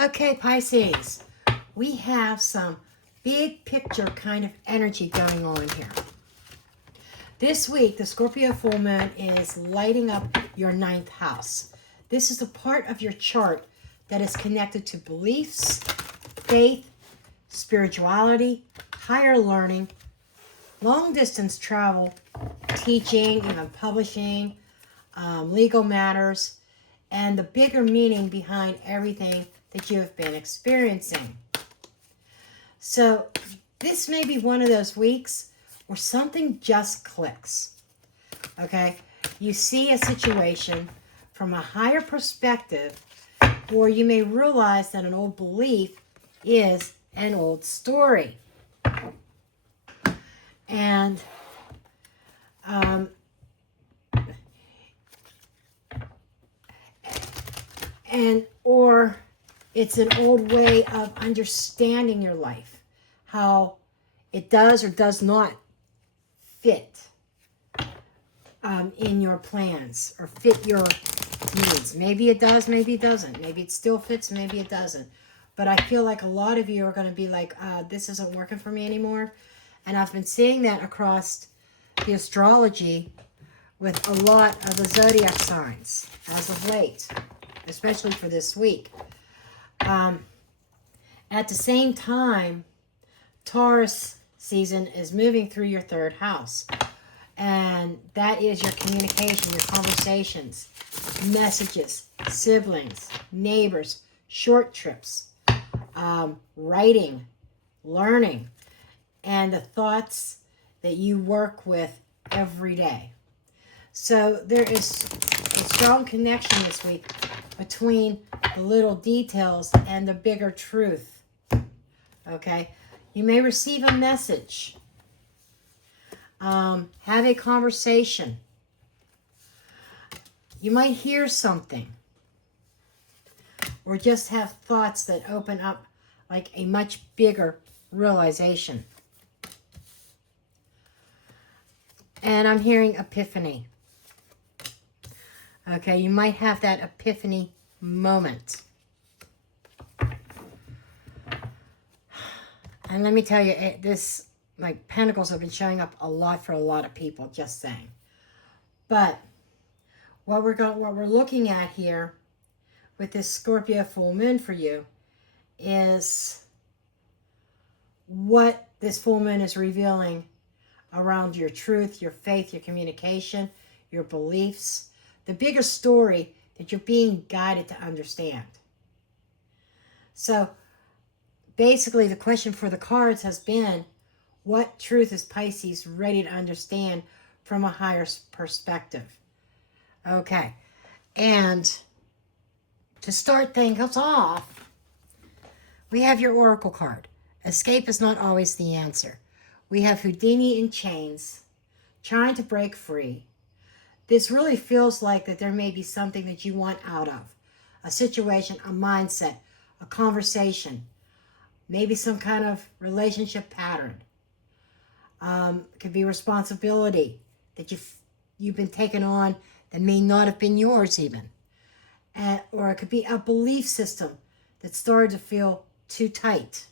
Okay, Pisces, we have some big picture kind of energy going on here. This week, the Scorpio Full Moon is lighting up your ninth house. This is a part of your chart that is connected to beliefs, faith, spirituality, higher learning, long distance travel, teaching, even publishing, legal matters, and the bigger meaning behind everything that you have been experiencing. So this may be one of those weeks where something just clicks. Okay? You see a situation from a higher perspective, or you may realize that an old belief is an old story. And or it's an old way of understanding your life, how it does or does not fit in your plans or fit your needs. Maybe it does, maybe it doesn't. Maybe it still fits, maybe it doesn't. But I feel like a lot of you are going to be like, this isn't working for me anymore. And I've been seeing that across the astrology with a lot of the zodiac signs as of late, especially for this week. At the same time, Taurus season is moving through your third house. And that is your communication, your conversations, messages, siblings, neighbors, short trips, writing, learning, and the thoughts that you work with every day. So there is a strong connection this week between the little details and the bigger truth. Okay? You may receive a message. Have a conversation. You might hear something. Or just have thoughts that open up like a much bigger realization. And I'm hearing epiphany. Okay, you might have that epiphany moment. And let me tell you, this, like, pentacles have been showing up a lot for a lot of people, just saying. But what we're looking at here with this Scorpio full moon for you is what this full moon is revealing around your truth, your faith, your communication, your beliefs, the bigger story that you're being guided to understand. So basically the question for the cards has been, what truth is Pisces ready to understand from a higher perspective? Okay, and to start things off, we have your oracle card. Escape is not always the answer. We have Houdini in chains, trying to break free. This really feels like that there may be something that you want out of. A situation, a mindset, a conversation, maybe some kind of relationship pattern. It could be responsibility that you've been taking on that may not have been yours even. Or it could be a belief system that started to feel too tight.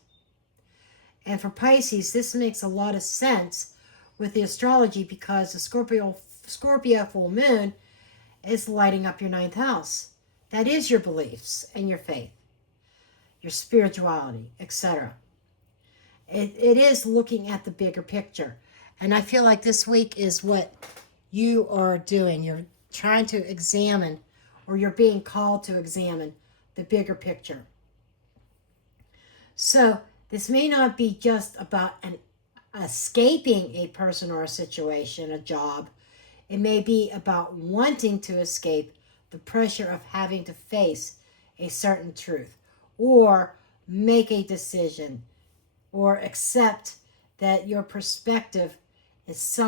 And for Pisces, this makes a lot of sense with the astrology because the Scorpio full moon is lighting up your ninth house. That is your beliefs and your faith, your spirituality, etc. It is looking at the bigger picture. And I feel like this week is what you are doing. You're trying to examine, or you're being called to examine the bigger picture. So this may not be just about escaping a person or a situation, a job. It may be about wanting to escape the pressure of having to face a certain truth, or make a decision, or accept that your perspective is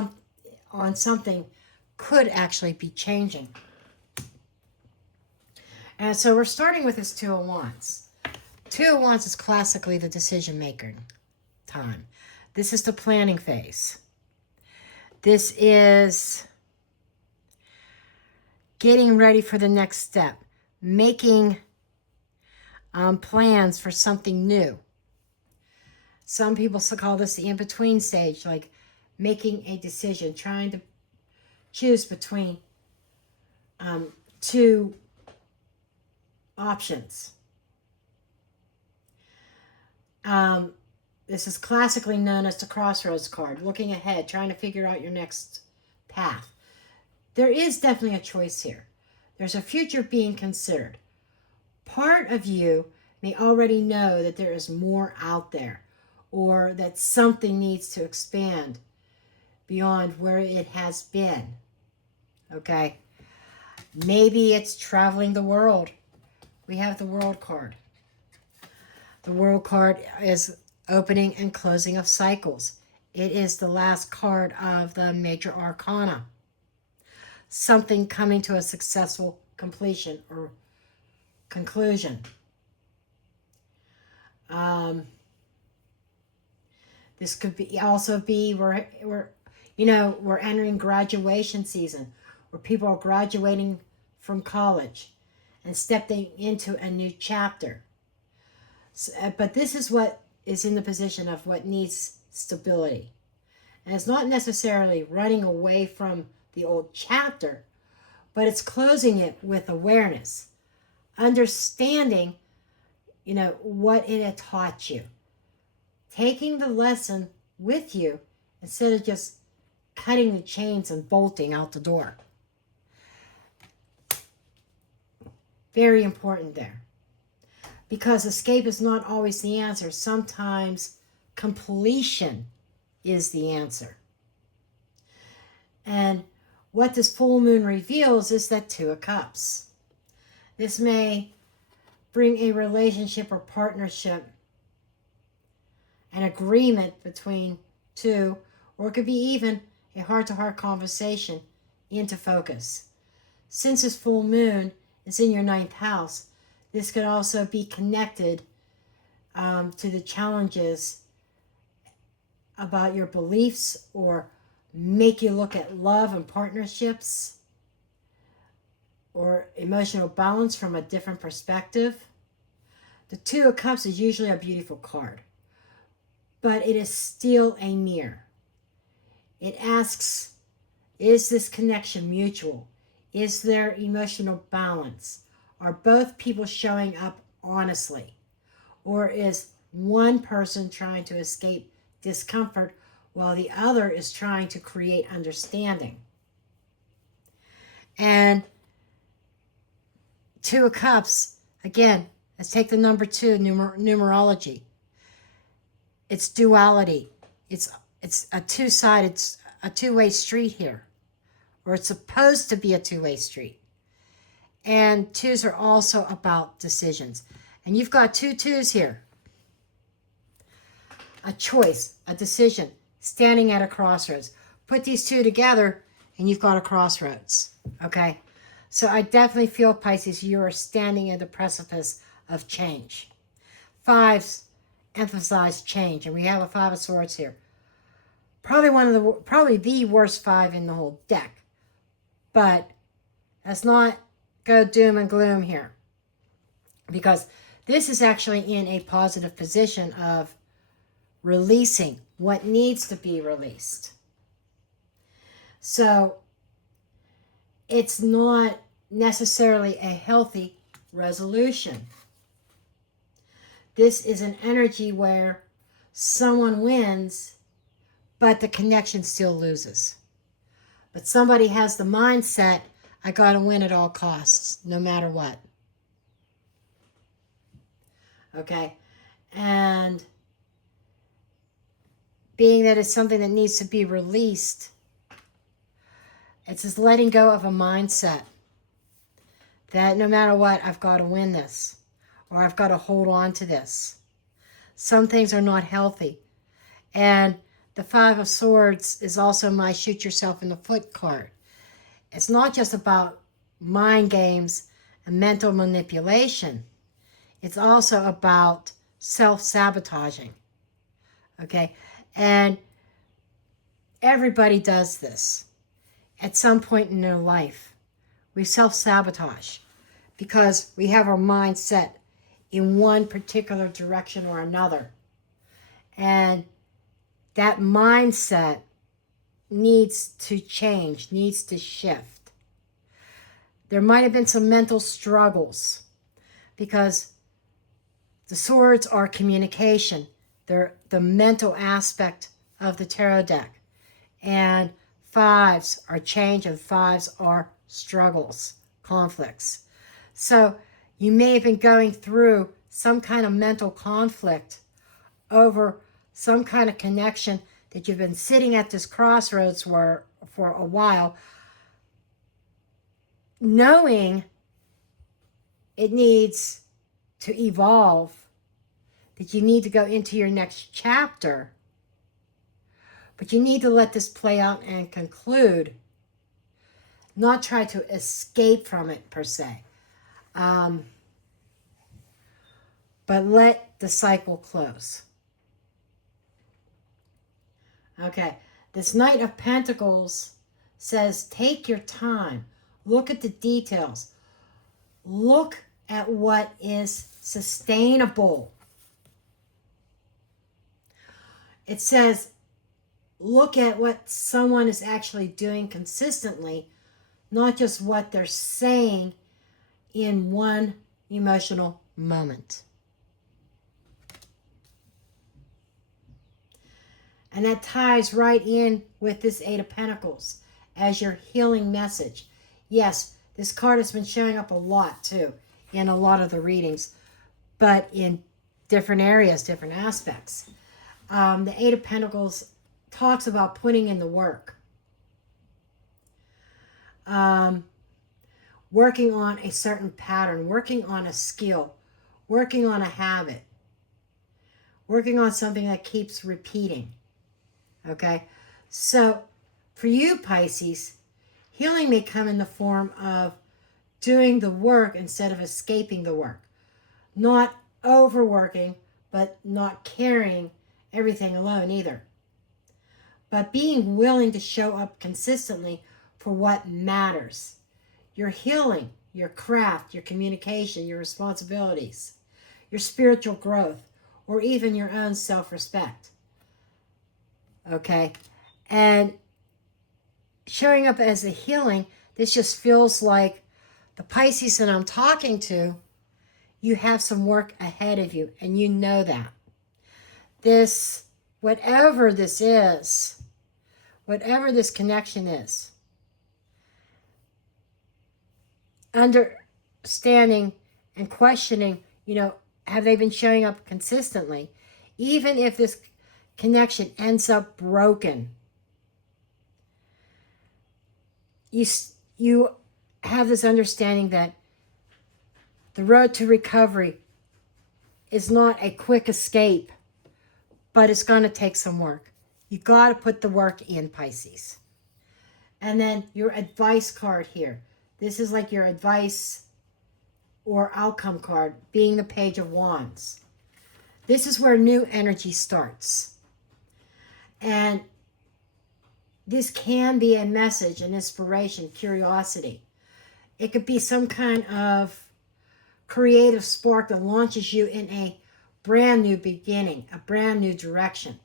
on something could actually be changing. And so we're starting with this Two of Wands. Two of Wands is classically the decision-making time. This is the planning phase. This is getting ready for the next step, making plans for something new. Some people call this the in-between stage, like making a decision, trying to choose between two options. This is classically known as the crossroads card, looking ahead, trying to figure out your next path. There is definitely a choice here. There's a future being considered. Part of you may already know that there is more out there, or that something needs to expand beyond where it has been. Okay? Maybe it's traveling the world. We have the World card. The World card is opening and closing of cycles. It is the last card of the major arcana. Something coming to a successful completion or conclusion. This could be we're entering graduation season, where people are graduating from college and stepping into a new chapter. But this is what is in the position of what needs stability. And it's not necessarily running away from the old chapter, but it's closing it with awareness, understanding, what it had taught you, taking the lesson with you instead of just cutting the chains and bolting out the door. Very important there. Because escape is not always the answer. Sometimes completion is the answer. And what this full moon reveals is that Two of Cups. This may bring a relationship or partnership, an agreement between two, or it could be even a heart-to-heart conversation into focus. Since this full moon is in your 9th house, this could also be connected to the challenges about your beliefs, or make you look at love and partnerships or emotional balance from a different perspective. The Two of Cups is usually a beautiful card, but it is still a mirror. It asks, is this connection mutual? Is there emotional balance? Are both people showing up honestly? Or is one person trying to escape discomfort while the other is trying to create understanding? And Two of Cups, again, let's take the number 2, numerology. It's duality. It's a two-sided, a two-way street here. Or it's supposed to be a two-way street. And 2s are also about decisions. And you've got 2 2s here. A choice, a decision, standing at a crossroads. Put these 2 together and you've got a crossroads. Okay? So I definitely feel, Pisces, you are standing at the precipice of change. 5s emphasize change. And we have a 5 of Swords here. Probably the worst 5 in the whole deck. But let's not go doom and gloom here, because this is actually in a positive position of releasing what needs to be released. So it's not necessarily a healthy resolution. This is an energy where someone wins, but the connection still loses. But somebody has the mindset, I got to win at all costs, no matter what. Okay? And being that it's something that needs to be released, it's just letting go of a mindset that no matter what, I've got to win this, or I've got to hold on to this. Some things are not healthy. And the 5 of Swords is also my shoot yourself in the foot card. It's not just about mind games and mental manipulation. It's also about self-sabotaging. Okay? And everybody does this at some point in their life. We self-sabotage because we have our mind set in one particular direction or another. And that mindset needs to change, needs to shift. There might have been some mental struggles because the swords are communication. They're the mental aspect of the tarot deck. And fives are change and fives are struggles, conflicts. So you may have been going through some kind of mental conflict over some kind of connection that you've been sitting at this crossroads for a while, knowing it needs to evolve, that you need to go into your next chapter, but you need to let this play out and conclude, not try to escape from it per se, but let the cycle close. Okay, this Knight of Pentacles says, take your time. Look at the details. Look at what is sustainable. It says, look at what someone is actually doing consistently, not just what they're saying in one emotional moment. And that ties right in with this Eight of Pentacles as your healing message. Yes, this card has been showing up a lot too in a lot of the readings, but in different areas, different aspects. The Eight of Pentacles talks about putting in the work. Working on a certain pattern, working on a skill, working on a habit, working on something that keeps repeating. Okay, so for you, Pisces, healing may come in the form of doing the work instead of escaping the work. Not overworking, but not carrying everything alone either. But being willing to show up consistently for what matters. Your healing, your craft, your communication, your responsibilities, your spiritual growth, or even your own self-respect. Okay, and showing up as a healing, this just feels like the Pisces that I'm talking to, you have some work ahead of you, and you know that. This, whatever this is, whatever this connection is, understanding and questioning, have they been showing up consistently? Even if this connection ends up broken, you have this understanding that the road to recovery is not a quick escape, but it's going to take some work. You got to put the work in, Pisces. And then your advice card here. This is like your advice or outcome card, being the Page of Wands. This is where new energy starts. And this can be a message, an inspiration, curiosity. It could be some kind of creative spark that launches you in a brand new beginning, a brand new direction.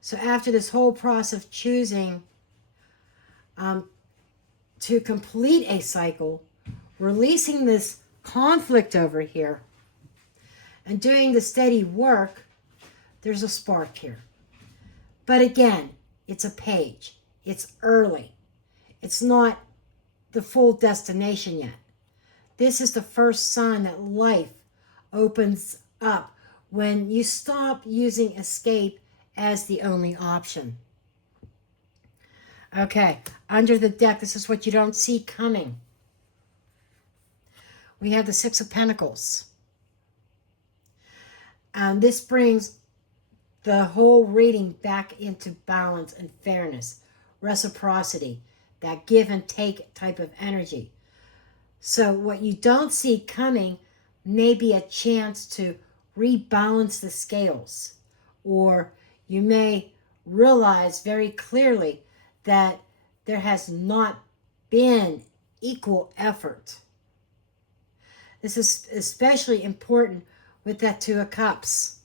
So after this whole process of choosing to complete a cycle, releasing this conflict over here, and doing the steady work, there's a spark here. But again, it's a page. It's early. It's not the full destination yet. This is the first sign that life opens up when you stop using escape as the only option. Okay, under the deck, this is what you don't see coming. We have the Six of Pentacles. And this brings the whole reading back into balance and fairness, reciprocity, that give and take type of energy. So what you don't see coming may be a chance to rebalance the scales, or you may realize very clearly that there has not been equal effort. This is especially important with that Two of Cups.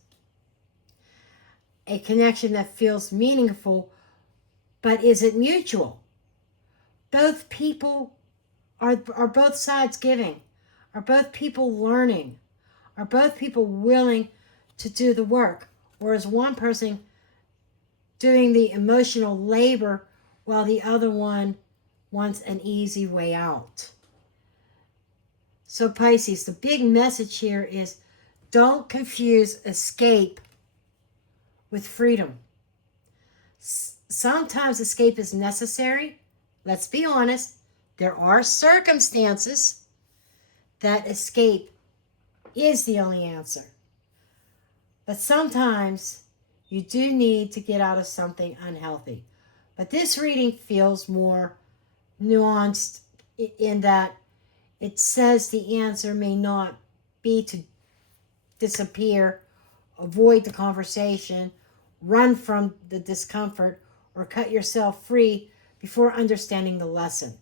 A connection that feels meaningful, but is it mutual? Both people are both sides giving? Are both people learning? Are both people willing to do the work? Or is one person doing the emotional labor while the other one wants an easy way out? So Pisces, the big message here is don't confuse escape with freedom. Sometimes escape is necessary. Let's be honest. There are circumstances that escape is the only answer. But sometimes you do need to get out of something unhealthy. But this reading feels more nuanced in that it says the answer may not be to disappear, avoid the conversation, run from the discomfort, or cut yourself free before understanding the lesson.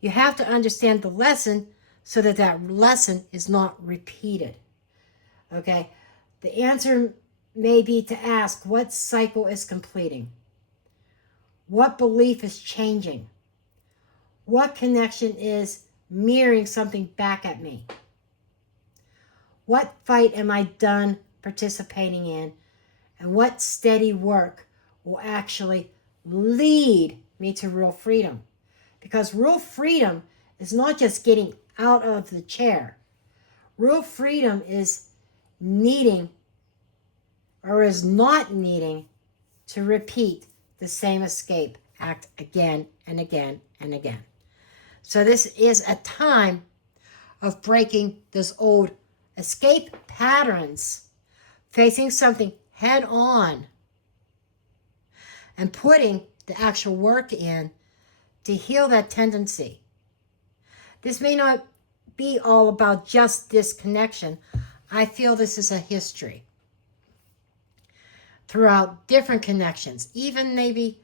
You have to understand the lesson so that that lesson is not repeated. Okay? The answer may be to ask what cycle is completing, what belief is changing, what connection is mirroring something back at me, what fight am I done participating in, and what steady work will actually lead me to real freedom. Because real freedom is not just getting out of the chair. Real freedom is needing or is not needing to repeat the same escape act again and again and again. So this is a time of breaking those old escape patterns, facing something head on, and putting the actual work in to heal that tendency. This may not be all about just this connection. I feel this is a history throughout different connections, even maybe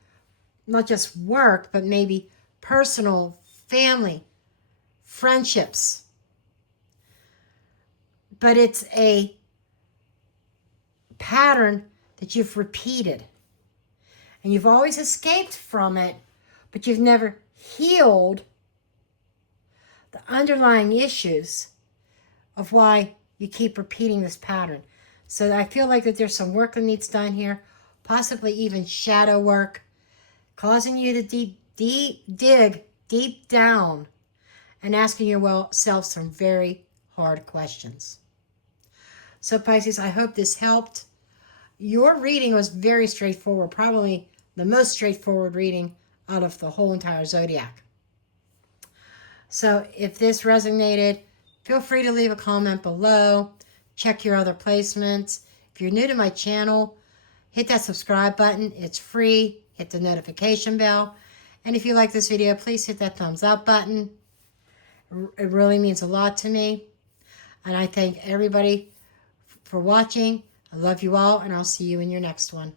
not just work, but maybe personal, family, friendships. But it's a pattern that you've repeated. And you've always escaped from it, but you've never healed the underlying issues of why you keep repeating this pattern. So I feel like that there's some work that needs done here, possibly even shadow work, causing you to dig deep down and asking yourself some very hard questions. So Pisces, I hope this helped. Your reading was very straightforward, probably the most straightforward reading out of the whole entire zodiac. So if this resonated, feel free to leave a comment below. Check your other placements. If you're new to my channel, hit that subscribe button. It's free. Hit the notification bell. And if you like this video, please hit that thumbs up button. It really means a lot to me. And I thank everybody for watching. I love you all, and I'll see you in your next one.